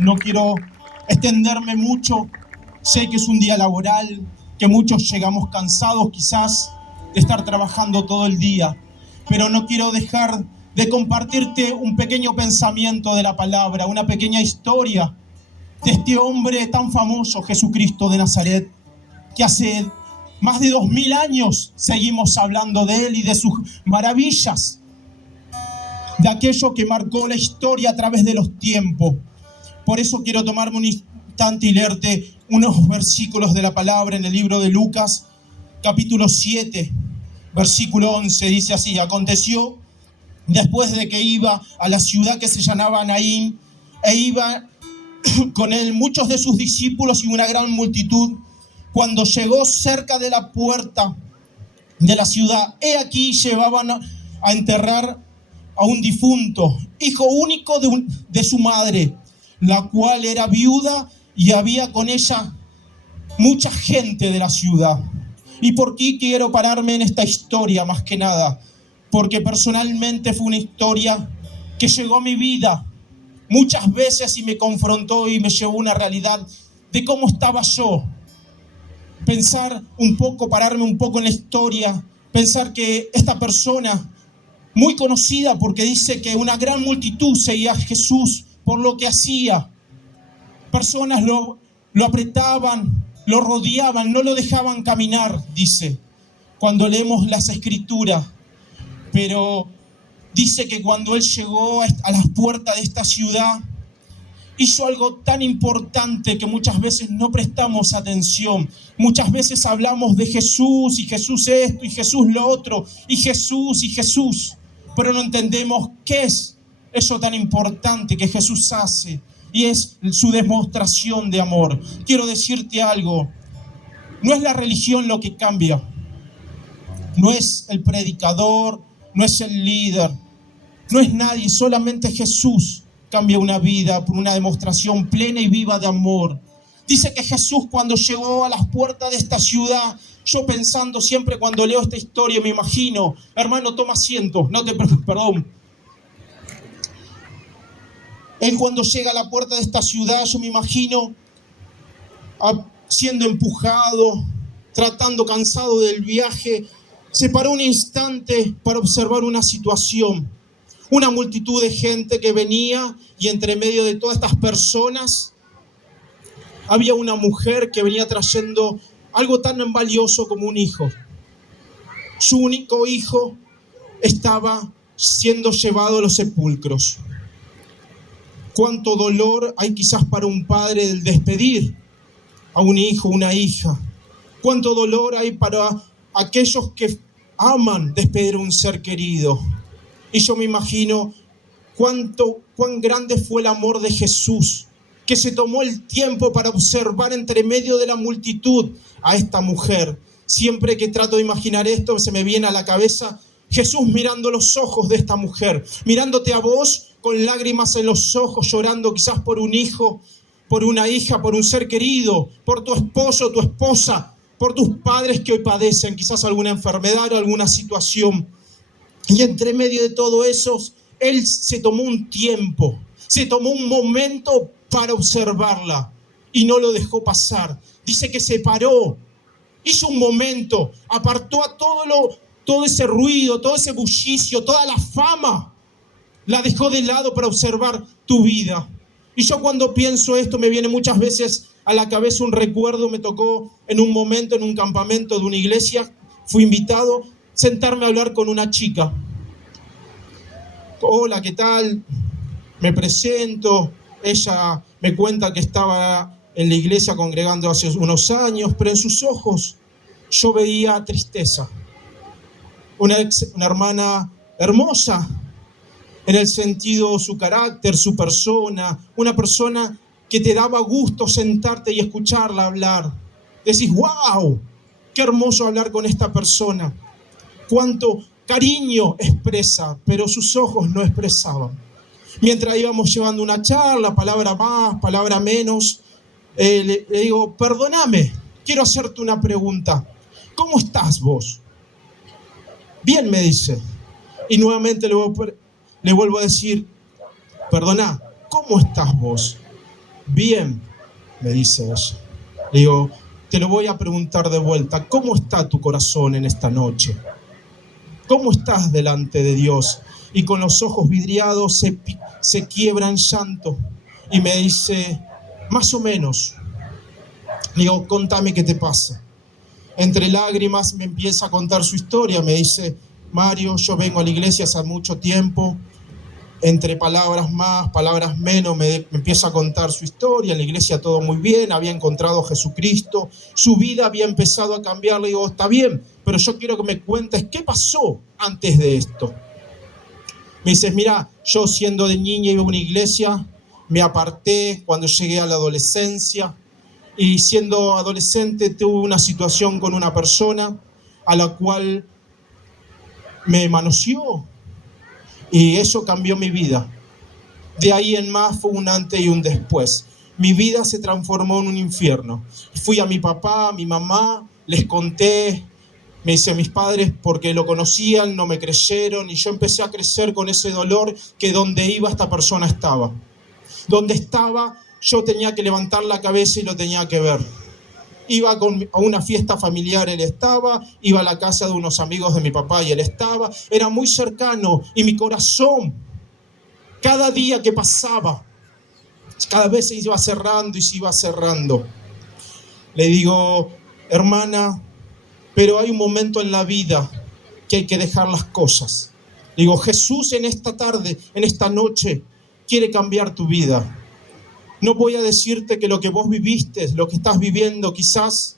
No quiero extenderme mucho. Sé que es un día laboral, que muchos llegamos cansados quizás de estar trabajando todo el día, pero no quiero dejar de compartirte un pequeño pensamiento de la palabra, una pequeña historia de este hombre tan famoso, Jesucristo de Nazaret, que hace más de 2000 años seguimos hablando de él y de sus maravillas, de aquello que marcó la historia a través de los tiempos. Por eso quiero tomarme un instante y leerte unos versículos de la palabra en el libro de Lucas, capítulo 7, versículo 11, dice así: aconteció después de que iba a la ciudad que se llamaba Naín, e iba con él muchos de sus discípulos y una gran multitud. Cuando llegó cerca de la puerta de la ciudad, he aquí llevaban a enterrar a un difunto, hijo único de su madre, la cual era viuda, y había con ella mucha gente de la ciudad. ¿Y por qué quiero pararme en esta historia más que nada? Porque personalmente fue una historia que llegó a mi vida muchas veces y me confrontó y me llevó a una realidad de cómo estaba yo. Pensar un poco, pararme un poco en la historia, pensar que esta persona, muy conocida porque dice que una gran multitud seguía a Jesús por lo que hacía. Personas lo apretaban, lo rodeaban, no lo dejaban caminar, dice, cuando leemos las escrituras. Pero dice que cuando él llegó a las puertas de esta ciudad, hizo algo tan importante que muchas veces no prestamos atención. Muchas veces hablamos de Jesús, y Jesús esto, y Jesús lo otro, y Jesús, pero no entendemos qué es eso tan importante que Jesús hace, y es su demostración de amor. Quiero decirte algo: no es la religión lo que cambia, no es el predicador, no es el líder, no es nadie, solamente Jesús cambia una vida por una demostración plena y viva de amor. Dice que Jesús, cuando llegó a las puertas de esta ciudad, yo pensando siempre cuando leo esta historia, me imagino, hermano, toma asiento, no te preocupes, perdón. Él, cuando llega a la puerta de esta ciudad, yo me imagino siendo empujado, tratando, cansado del viaje, se paró un instante para observar una situación. Una multitud de gente que venía, y entre medio de todas estas personas había una mujer que venía trayendo algo tan valioso como un hijo. Su único hijo estaba siendo llevado a los sepulcros. Cuánto dolor hay quizás para un padre del despedir a un hijo, una hija. Cuánto dolor hay para aquellos que aman despedir a un ser querido. Y yo me imagino cuán grande fue el amor de Jesús, que se tomó el tiempo para observar entre medio de la multitud a esta mujer. Siempre que trato de imaginar esto, se me viene a la cabeza Jesús mirando los ojos de esta mujer, mirándote a vos con lágrimas en los ojos, llorando quizás por un hijo, por una hija, por un ser querido, por tu esposo, tu esposa, por tus padres que hoy padecen quizás alguna enfermedad o alguna situación. Y entre medio de todo eso, él se tomó un tiempo, se tomó un momento para observarla y no lo dejó pasar. Dice que se paró, hizo un momento, apartó a todo ese ruido, todo ese bullicio, toda la fama, la dejó de lado para observar tu vida. Y yo, cuando pienso esto, me viene muchas veces a la cabeza un recuerdo. Me tocó en un momento, en un campamento de una iglesia, fui invitado, sentarme a hablar con una chica. Hola, ¿qué tal? Me presento. Ella me cuenta que estaba en la iglesia congregando hace unos años, pero en sus ojos yo veía tristeza. Una hermana hermosa, en el sentido su carácter, su persona, una persona que te daba gusto sentarte y escucharla hablar. Decís, wow, qué hermoso hablar con esta persona. Cuánto cariño expresa, pero sus ojos no expresaban. Mientras íbamos llevando una charla, palabra más, palabra menos, le digo, perdóname, quiero hacerte una pregunta. ¿Cómo estás vos? Bien, me dice. Y nuevamente le vuelvo a decir, perdona, ¿cómo estás vos? Bien, me dice ella. Le digo, te lo voy a preguntar de vuelta. ¿Cómo está tu corazón en esta noche? ¿Cómo estás delante de Dios? Y con los ojos vidriados se quiebra en llanto y me dice, más o menos. Le digo, contame qué te pasa. Entre lágrimas me empieza a contar su historia. Me dice, Mario, yo vengo a la iglesia hace mucho tiempo. Entre palabras más, palabras menos, me empieza a contar su historia. En la iglesia todo muy bien, había encontrado a Jesucristo, su vida había empezado a cambiar. Le digo, está bien, pero yo quiero que me cuentes qué pasó antes de esto. Me dices, mira, yo siendo de niña iba a una iglesia, me aparté cuando llegué a la adolescencia y siendo adolescente tuve una situación con una persona a la cual me manoseó. Y eso cambió mi vida. De ahí en más fue un antes y un después. Mi vida se transformó en un infierno. Fui a mi papá, a mi mamá, les conté, me hice a mis padres porque lo conocían, no me creyeron y yo empecé a crecer con ese dolor que donde iba esta persona estaba. Donde estaba yo tenía que levantar la cabeza y lo tenía que ver. Iba a una fiesta familiar, él estaba, iba a la casa de unos amigos de mi papá y él estaba, era muy cercano y mi corazón, cada día que pasaba, cada vez se iba cerrando y se iba cerrando. Le digo, hermana, pero hay un momento en la vida que hay que dejar las cosas. Le digo, Jesús en esta tarde, en esta noche, quiere cambiar tu vida. No voy a decirte que lo que vos viviste, lo que estás viviendo, quizás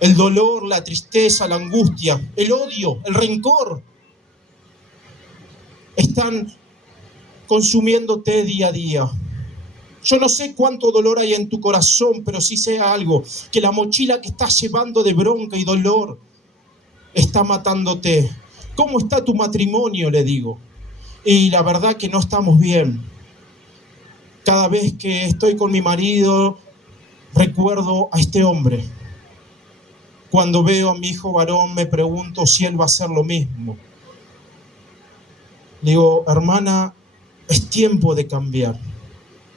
el dolor, la tristeza, la angustia, el odio, el rencor, están consumiéndote día a día. Yo no sé cuánto dolor hay en tu corazón, pero sí sé algo, que la mochila que estás llevando de bronca y dolor está matándote. ¿Cómo está tu matrimonio?, le digo. Y la verdad que no estamos bien. Cada vez que estoy con mi marido, recuerdo a este hombre. Cuando veo a mi hijo varón, me pregunto si él va a hacer lo mismo. Digo, hermana, es tiempo de cambiar.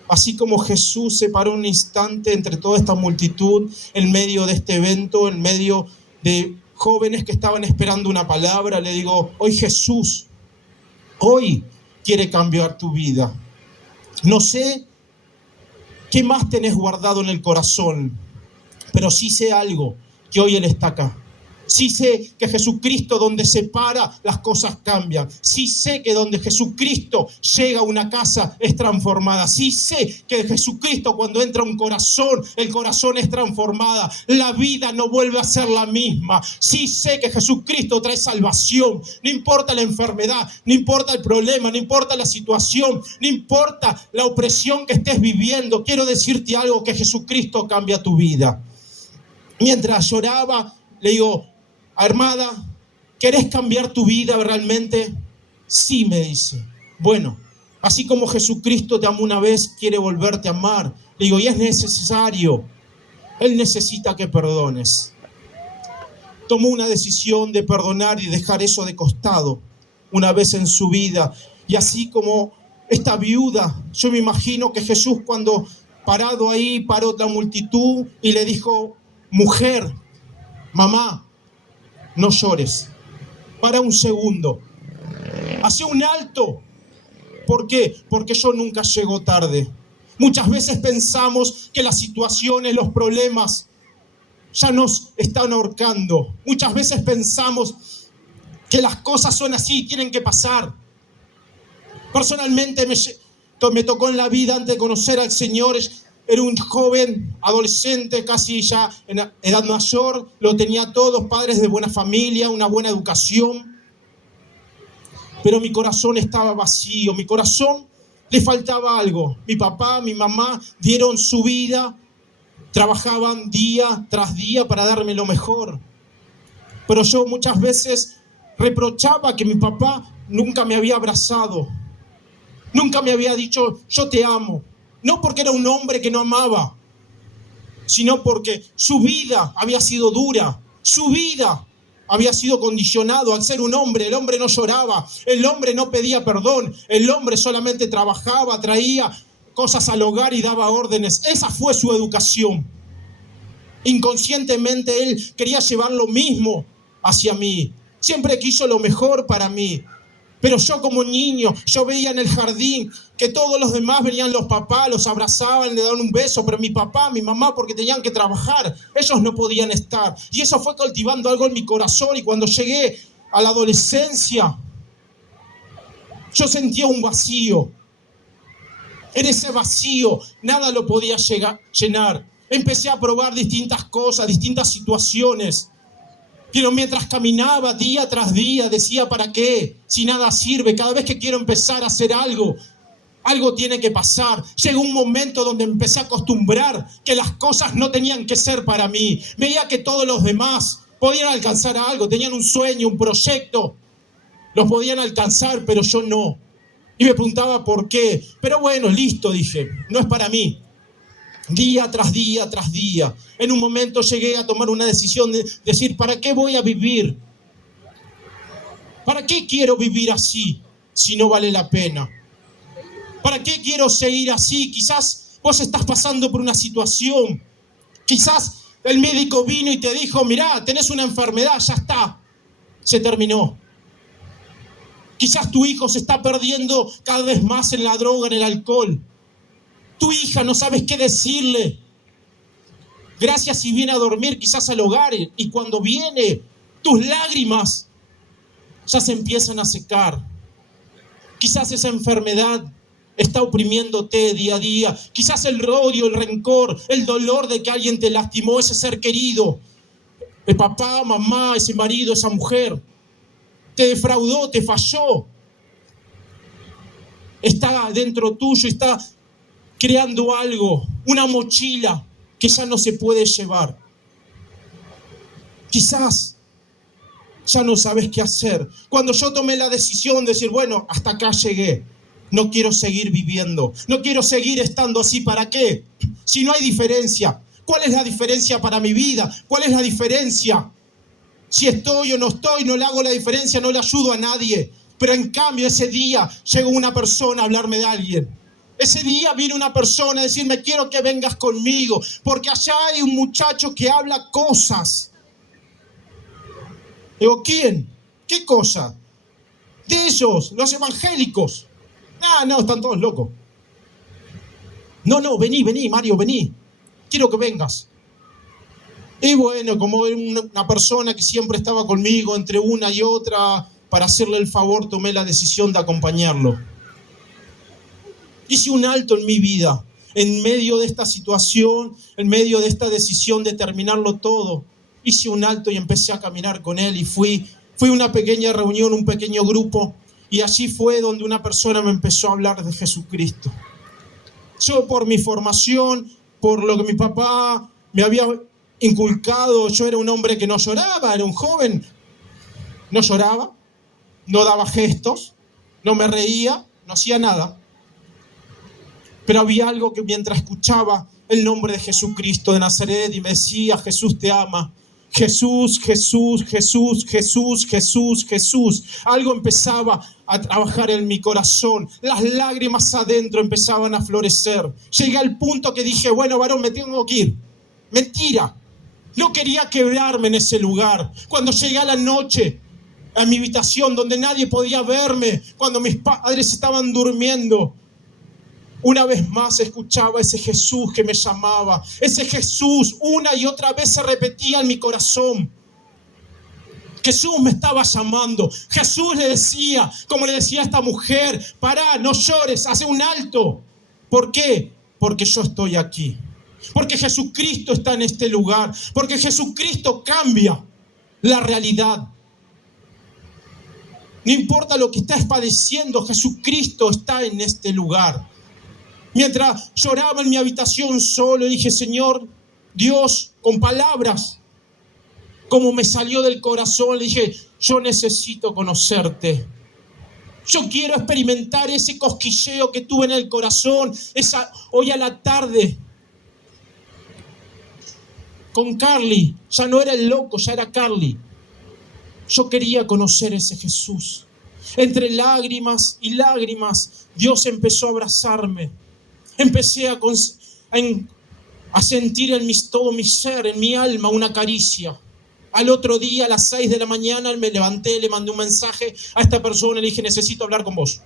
Así como Jesús se paró un instante entre toda esta multitud, en medio de este evento, en medio de jóvenes que estaban esperando una palabra, le digo, hoy Jesús, hoy quiere cambiar tu vida. No sé qué más tenés guardado en el corazón, pero sí sé algo, que hoy Él está acá. Sí sé que Jesucristo donde se para, las cosas cambian. Sí sé que donde Jesucristo llega a una casa es transformada. Sí sé que Jesucristo cuando entra a un corazón, el corazón es transformada. La vida no vuelve a ser la misma. Sí sé que Jesucristo trae salvación. No importa la enfermedad, no importa el problema, no importa la situación, no importa la opresión que estés viviendo. Quiero decirte algo, que Jesucristo cambia tu vida. Mientras lloraba, le digo, hermana, ¿querés cambiar tu vida realmente? Sí, me dice. Bueno, así como Jesucristo te amó una vez, quiere volverte a amar. Le digo, y es necesario. Él necesita que perdones. Tomó una decisión de perdonar y dejar eso de costado una vez en su vida. Y así como esta viuda, yo me imagino que Jesús cuando parado ahí, paró la multitud y le dijo, mujer, mamá, no llores. Para un segundo. Hacé un alto. ¿Por qué? Porque yo nunca llego tarde. Muchas veces pensamos que las situaciones, los problemas ya nos están ahorcando. Muchas veces pensamos que las cosas son así, tienen que pasar. Personalmente me tocó en la vida, antes de conocer al Señor, era un joven, adolescente, casi ya en edad mayor, lo tenía todos, padres de buena familia, una buena educación. Pero mi corazón estaba vacío, mi corazón le faltaba algo. Mi papá, mi mamá dieron su vida, trabajaban día tras día para darme lo mejor. Pero yo muchas veces reprochaba que mi papá nunca me había abrazado, nunca me había dicho, yo te amo. No porque era un hombre que no amaba, sino porque su vida había sido dura, su vida había sido condicionado al ser un hombre. El hombre no lloraba, el hombre no pedía perdón, el hombre solamente trabajaba, traía cosas al hogar y daba órdenes. Esa fue su educación. Inconscientemente él quería llevar lo mismo hacia mí. Siempre quiso lo mejor para mí. Pero yo como niño, yo veía en el jardín que todos los demás venían los papás, los abrazaban, le daban un beso, pero mi papá, mi mamá, porque tenían que trabajar, ellos no podían estar. Y eso fue cultivando algo en mi corazón, y cuando llegué a la adolescencia, yo sentía un vacío. En ese vacío nada lo podía llenar. Empecé a probar distintas cosas, distintas situaciones. Pero mientras caminaba día tras día, decía, ¿para qué? Si nada sirve. Cada vez que quiero empezar a hacer algo, algo tiene que pasar. Llegó un momento donde empecé a acostumbrar que las cosas no tenían que ser para mí. Veía que todos los demás podían alcanzar algo, tenían un sueño, un proyecto. Los podían alcanzar, pero yo no. Y me preguntaba por qué. Pero bueno, listo, dije, no es para mí. Día tras día tras día. En un momento llegué a tomar una decisión de decir, ¿para qué voy a vivir? ¿Para qué quiero vivir así si no vale la pena? ¿Para qué quiero seguir así? Quizás vos estás pasando por una situación. Quizás el médico vino y te dijo, mirá, tenés una enfermedad, ya está. Se terminó. Quizás tu hijo se está perdiendo cada vez más en la droga, en el alcohol. Tu hija no sabes qué decirle. Gracias si viene a dormir quizás al hogar, y cuando viene, tus lágrimas ya se empiezan a secar. Quizás esa enfermedad está oprimiéndote día a día. Quizás el odio, el rencor, el dolor de que alguien te lastimó, ese ser querido, el papá, mamá, ese marido, esa mujer, te defraudó, te falló. Está dentro tuyo, está creando algo, una mochila que ya no se puede llevar. Quizás ya no sabes qué hacer. Cuando yo tomé la decisión de decir, bueno, hasta acá llegué, no quiero seguir viviendo, no quiero seguir estando así, ¿para qué? Si no hay diferencia. ¿Cuál es la diferencia para mi vida? ¿Cuál es la diferencia? Si estoy o no estoy, no le hago la diferencia, no le ayudo a nadie. Pero en cambio ese día llegó una persona a hablarme de alguien. Ese día vino una persona a decirme, quiero que vengas conmigo, porque allá hay un muchacho que habla cosas. Digo, ¿quién? ¿Qué cosa? De ellos, los evangélicos. No, están todos locos. No, vení, Mario, vení. Quiero que vengas. Y bueno, como era una persona que siempre estaba conmigo entre una y otra, para hacerle el favor, tomé la decisión de acompañarlo. Hice un alto en mi vida, en medio de esta situación, en medio de esta decisión de terminarlo todo. Hice un alto y empecé a caminar con él y fui a una pequeña reunión, un pequeño grupo, y allí fue donde una persona me empezó a hablar de Jesucristo. Yo, por mi formación, por lo que mi papá me había inculcado, yo era un hombre que no lloraba, era un joven, no lloraba, no daba gestos, no me reía, no hacía nada. Pero había algo que mientras escuchaba el nombre de Jesucristo de Nazaret y me decía, Jesús te ama, Jesús, Jesús, Jesús, Jesús, Jesús, Jesús. Algo empezaba a trabajar en mi corazón. Las lágrimas adentro empezaban a florecer. Llegué al punto que dije, bueno, varón, me tengo que ir. Mentira. No quería quebrarme en ese lugar. Cuando llegué a la noche a mi habitación donde nadie podía verme, cuando mis padres estaban durmiendo, una vez más escuchaba ese Jesús que me llamaba. Ese Jesús una y otra vez se repetía en mi corazón. Jesús me estaba llamando. Jesús le decía, como le decía a esta mujer, pará, no llores, hace un alto. ¿Por qué? Porque yo estoy aquí. Porque Jesucristo está en este lugar. Porque Jesucristo cambia la realidad. No importa lo que estás padeciendo, Jesucristo está en este lugar. Mientras lloraba en mi habitación solo, dije, Señor, Dios, con palabras, como me salió del corazón, le dije, yo necesito conocerte. Yo quiero experimentar ese cosquilleo que tuve en el corazón, hoy a la tarde, con Carly. Ya no era el loco, ya era Carly. Yo quería conocer ese Jesús. Entre lágrimas y lágrimas, Dios empezó a abrazarme. Empecé a sentir en todo mi ser, en mi alma, una caricia. Al otro día, a las 6 de la mañana, me levanté, le mandé un mensaje a esta persona y le dije, necesito hablar con vos.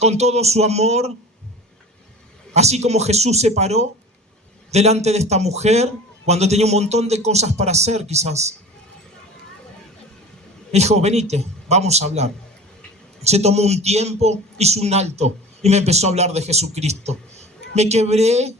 Con todo su amor, así como Jesús se paró delante de esta mujer, cuando tenía un montón de cosas para hacer quizás. Dijo, venite, vamos a hablar. Se tomó un tiempo, hizo un alto y me empezó a hablar de Jesucristo. Me quebré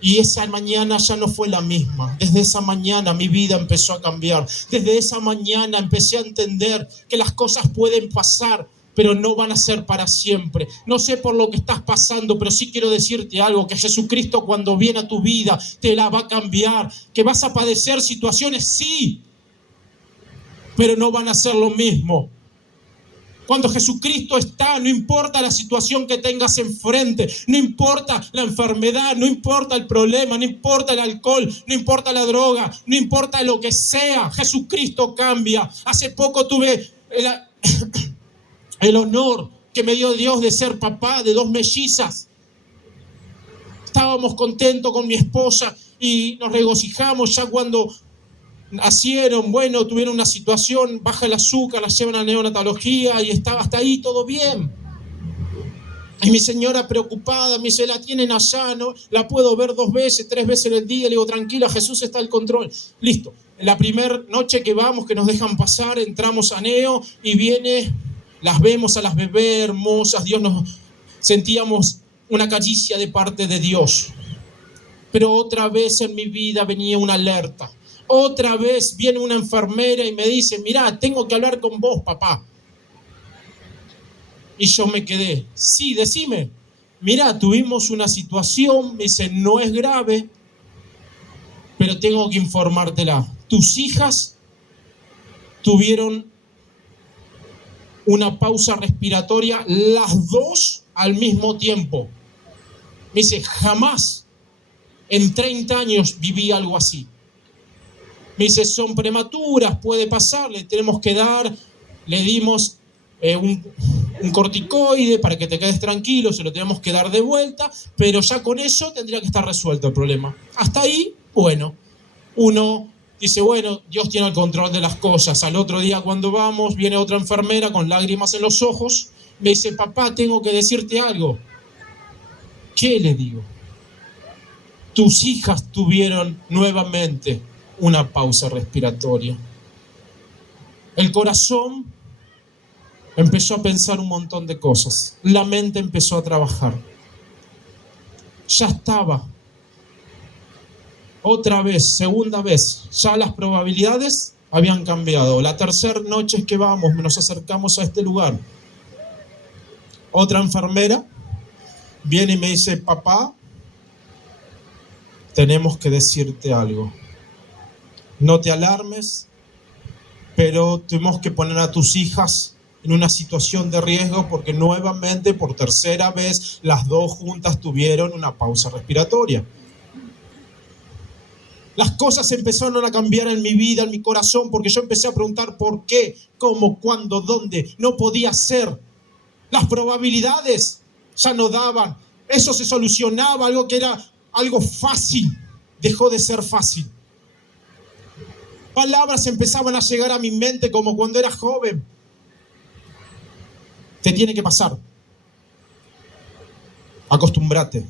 y esa mañana ya no fue la misma. Desde esa mañana mi vida empezó a cambiar. Desde esa mañana empecé a entender que las cosas pueden pasar, pero no van a ser para siempre. No sé por lo que estás pasando, pero sí quiero decirte algo, que Jesucristo cuando viene a tu vida te la va a cambiar. Que vas a padecer situaciones, sí, pero no van a ser lo mismo. Cuando Jesucristo está, no importa la situación que tengas enfrente, no importa la enfermedad, no importa el problema, no importa el alcohol, no importa la droga, no importa lo que sea, Jesucristo cambia. Hace poco tuve el honor que me dio Dios de ser papá de 2 mellizas. Estábamos contentos con mi esposa y nos regocijamos ya cuando nacieron, bueno, tuvieron una situación, baja el azúcar, la llevan a neonatología y estaba hasta ahí todo bien. Y mi señora preocupada me dice, la tienen allá, ¿no? La puedo ver 2 veces, 3 veces en el día. Le digo, tranquila, Jesús está al control. Listo. La primera noche que vamos, que nos dejan pasar, entramos a neo y viene, las vemos a las bebés hermosas, sentíamos una caricia de parte de Dios. Pero otra vez en mi vida venía una alerta. Otra vez viene una enfermera y me dice, mirá, tengo que hablar con vos, papá. Y yo me quedé, sí, decime. Mirá, tuvimos una situación, me dice, no es grave, pero tengo que informártela. Tus hijas tuvieron una pausa respiratoria, las 2 al mismo tiempo. Me dice, jamás en 30 años viví algo así. Me dice, son prematuras, puede pasar, le tenemos que dar, le dimos un corticoide para que te quedes tranquilo, se lo tenemos que dar de vuelta, pero ya con eso tendría que estar resuelto el problema. Hasta ahí, bueno, uno dice, bueno, Dios tiene el control de las cosas. Al otro día cuando vamos, viene otra enfermera con lágrimas en los ojos, me dice, papá, tengo que decirte algo. ¿Qué le digo? Tus hijas tuvieron nuevamente una pausa respiratoria. El corazón empezó a pensar un montón de cosas. La mente empezó a trabajar. Ya estaba. Otra vez, segunda vez, ya las probabilidades habían cambiado. La tercera noche que vamos, nos acercamos a este lugar. Otra enfermera viene y me dice, papá, tenemos que decirte algo. No te alarmes, pero tuvimos que poner a tus hijas en una situación de riesgo porque nuevamente, por tercera vez, las 2 juntas tuvieron una pausa respiratoria. Las cosas empezaron a cambiar en mi vida, en mi corazón, porque yo empecé a preguntar por qué, cómo, cuándo, dónde. No podía ser. Las probabilidades ya no daban. Eso se solucionaba, algo que era algo fácil, dejó de ser fácil. Palabras empezaban a llegar a mi mente como cuando era joven. Te tiene que pasar. Acostúmbrate.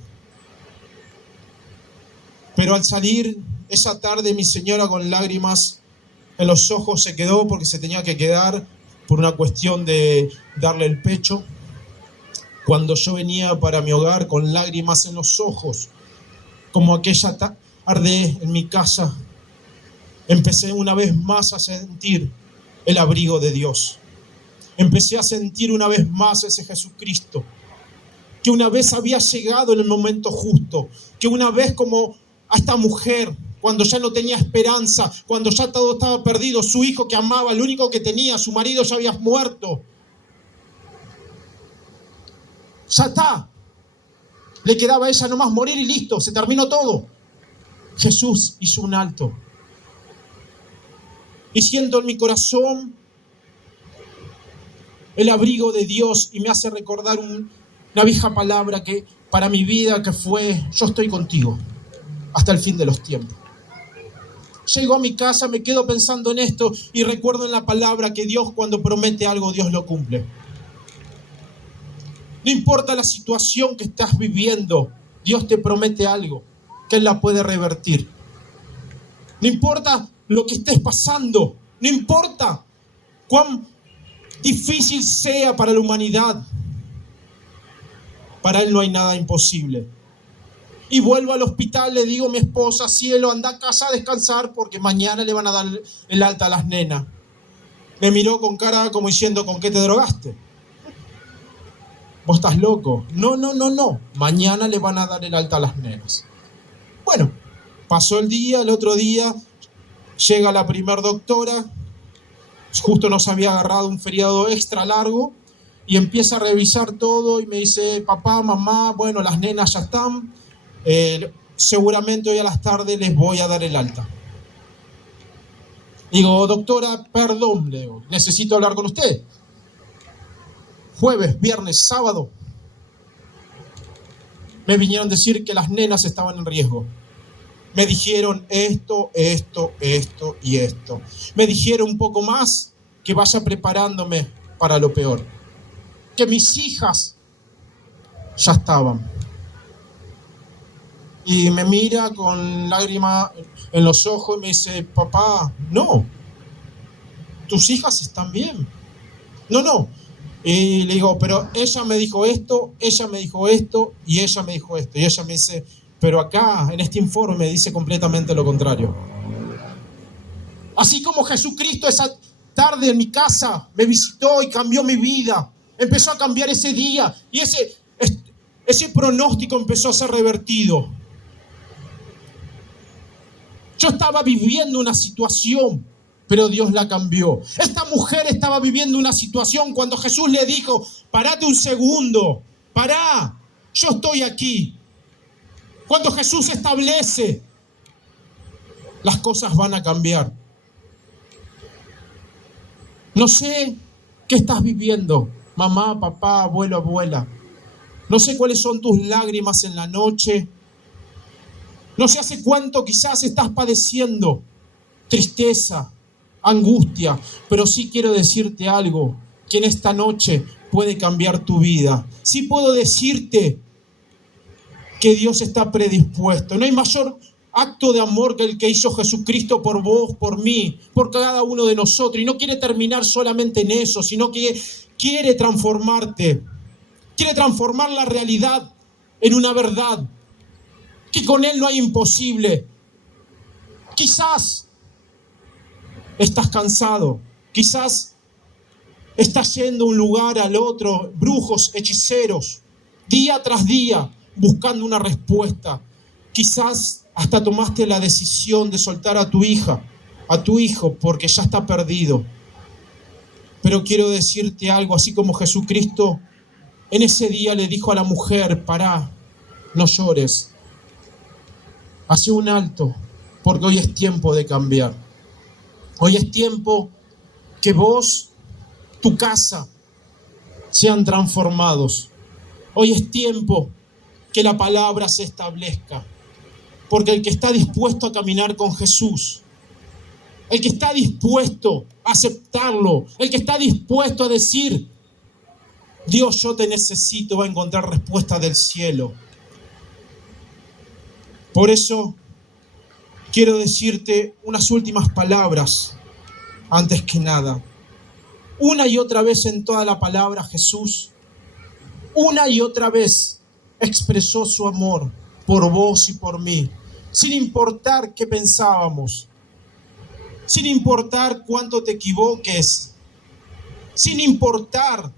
Pero al salir esa tarde, mi señora con lágrimas en los ojos se quedó porque se tenía que quedar por una cuestión de darle el pecho. Cuando yo venía para mi hogar con lágrimas en los ojos, como aquella tarde en mi casa, empecé una vez más a sentir el abrigo de Dios. Empecé a sentir una vez más ese Jesucristo, que una vez había llegado en el momento justo, que una vez como a esta mujer, cuando ya no tenía esperanza, cuando ya todo estaba perdido, su hijo que amaba, el único que tenía, su marido ya había muerto. Ya está. Le quedaba a ella nomás morir y listo, se terminó todo. Jesús hizo un alto. Y siento en mi corazón el abrigo de Dios y me hace recordar una vieja palabra que para mi vida, que fue: yo estoy contigo hasta el fin de los tiempos. Llego a mi casa, me quedo pensando en esto y recuerdo en la palabra que Dios, cuando promete algo, Dios lo cumple. No importa la situación que estás viviendo, Dios te promete algo, que Él la puede revertir. No importa lo que estés pasando, no importa cuán difícil sea para la humanidad, para Él no hay nada imposible. Y vuelvo al hospital, le digo a mi esposa: cielo, anda a casa a descansar porque mañana le van a dar el alta a las nenas. Me miró con cara como diciendo: ¿con qué te drogaste? ¿Vos estás loco? No. Mañana le van a dar el alta a las nenas. Bueno, pasó el día, el otro día llega la primer doctora, justo nos había agarrado un feriado extra largo, y empieza a revisar todo y me dice: papá, mamá, bueno, las nenas ya están, seguramente hoy a las tardes les voy a dar el alta. Digo: doctora, perdón, le digo, necesito hablar con usted. Jueves, viernes, sábado, me vinieron a decir que las nenas estaban en riesgo. Me dijeron esto y esto. Me dijeron un poco más, que vaya preparándome para lo peor. Que mis hijas ya estaban. Y me mira con lágrimas en los ojos y me dice: papá, no, tus hijas están bien. No. Y le digo: pero ella me dijo esto, ella me dijo esto y ella me dijo esto. Y ella me dice: pero acá, en este informe, dice completamente lo contrario. Así como Jesucristo esa tarde en mi casa me visitó y cambió mi vida, empezó a cambiar ese día y ese pronóstico empezó a ser revertido. Yo estaba viviendo una situación, pero Dios la cambió. Esta mujer estaba viviendo una situación cuando Jesús le dijo: parate un segundo, pará, yo estoy aquí. Cuando Jesús establece, las cosas van a cambiar. No sé qué estás viviendo, mamá, papá, abuelo, abuela. No sé cuáles son tus lágrimas en la noche. No sé hace cuánto quizás estás padeciendo tristeza, angustia, pero sí quiero decirte algo, que en esta noche puede cambiar tu vida. Sí puedo decirte que Dios está predispuesto. No hay mayor acto de amor que el que hizo Jesucristo por vos, por mí, por cada uno de nosotros. Y no quiere terminar solamente en eso, sino que quiere transformarte. Quiere transformar la realidad en una verdad, que con Él no hay imposible. Quizás estás cansado, quizás estás yendo de un lugar al otro, brujos, hechiceros, día tras día, buscando una respuesta. Quizás hasta tomaste la decisión de soltar a tu hija, a tu hijo, porque ya está perdido. Pero quiero decirte algo, así como Jesucristo en ese día le dijo a la mujer: pará, no llores, hace un alto, porque hoy es tiempo de cambiar. Hoy es tiempo que vos, tu casa, sean transformados. Hoy es tiempo que la palabra se establezca. Porque el que está dispuesto a caminar con Jesús, el que está dispuesto a aceptarlo, el que está dispuesto a decir: Dios, yo te necesito, va a encontrar respuesta del cielo. Por eso quiero decirte unas últimas palabras antes que nada. Una y otra vez en toda la palabra Jesús, una y otra vez expresó su amor por vos y por mí, sin importar qué pensábamos, sin importar cuánto te equivoques, sin importar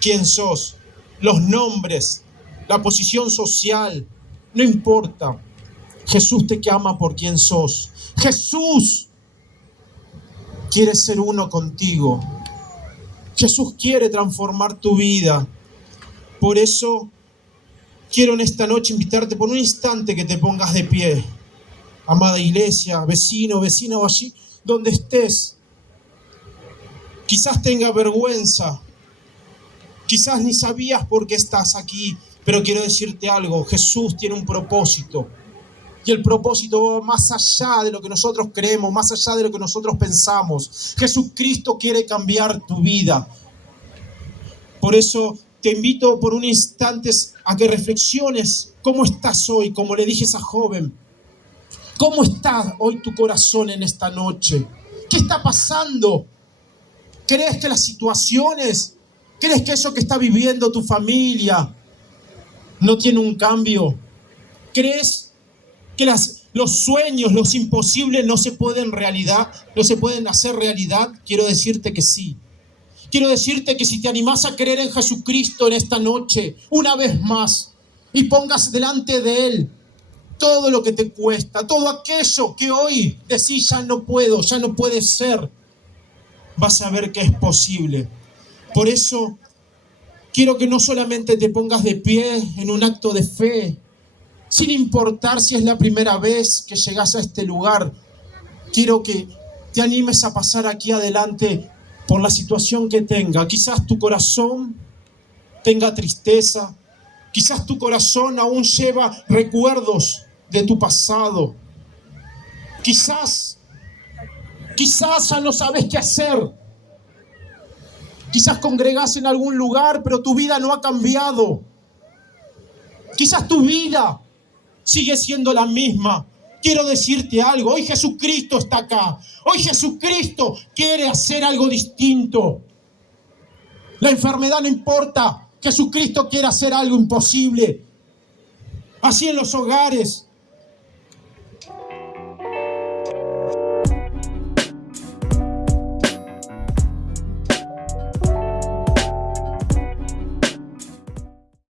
quién sos, los nombres, la posición social, no importa. Jesús te ama por quien sos. Jesús quiere ser uno contigo. Jesús quiere transformar tu vida. Por eso quiero en esta noche invitarte por un instante que te pongas de pie. Amada iglesia, vecino, allí donde estés. Quizás tenga vergüenza. Quizás ni sabías por qué estás aquí. Pero quiero decirte algo, Jesús tiene un propósito. Y el propósito va más allá de lo que nosotros creemos, más allá de lo que nosotros pensamos. Jesucristo quiere cambiar tu vida. Por eso te invito por un instante a que reflexiones cómo estás hoy, como le dije a esa joven. ¿Cómo está hoy tu corazón en esta noche? ¿Qué está pasando? ¿Crees que las situaciones, crees que eso que está viviendo tu familia no tiene un cambio? ¿Crees que los sueños, los imposibles no se pueden hacer realidad? Quiero decirte que sí. Quiero decirte que si te animás a creer en Jesucristo en esta noche, una vez más, y pongas delante de Él todo lo que te cuesta, todo aquello que hoy decís ya no puedo, ya no puede ser, vas a ver que es posible. Por eso quiero que no solamente te pongas de pie en un acto de fe, sin importar si es la primera vez que llegas a este lugar. Quiero que te animes a pasar aquí adelante por la situación que tenga. Quizás tu corazón tenga tristeza, quizás tu corazón aún lleva recuerdos de tu pasado. Quizás ya no sabes qué hacer. Quizás congregás en algún lugar, pero tu vida no ha cambiado. Quizás tu vida sigue siendo la misma. Quiero decirte algo, hoy Jesucristo está acá. Hoy Jesucristo quiere hacer algo distinto. La enfermedad no importa. Jesucristo quiere hacer algo imposible. Así en los hogares,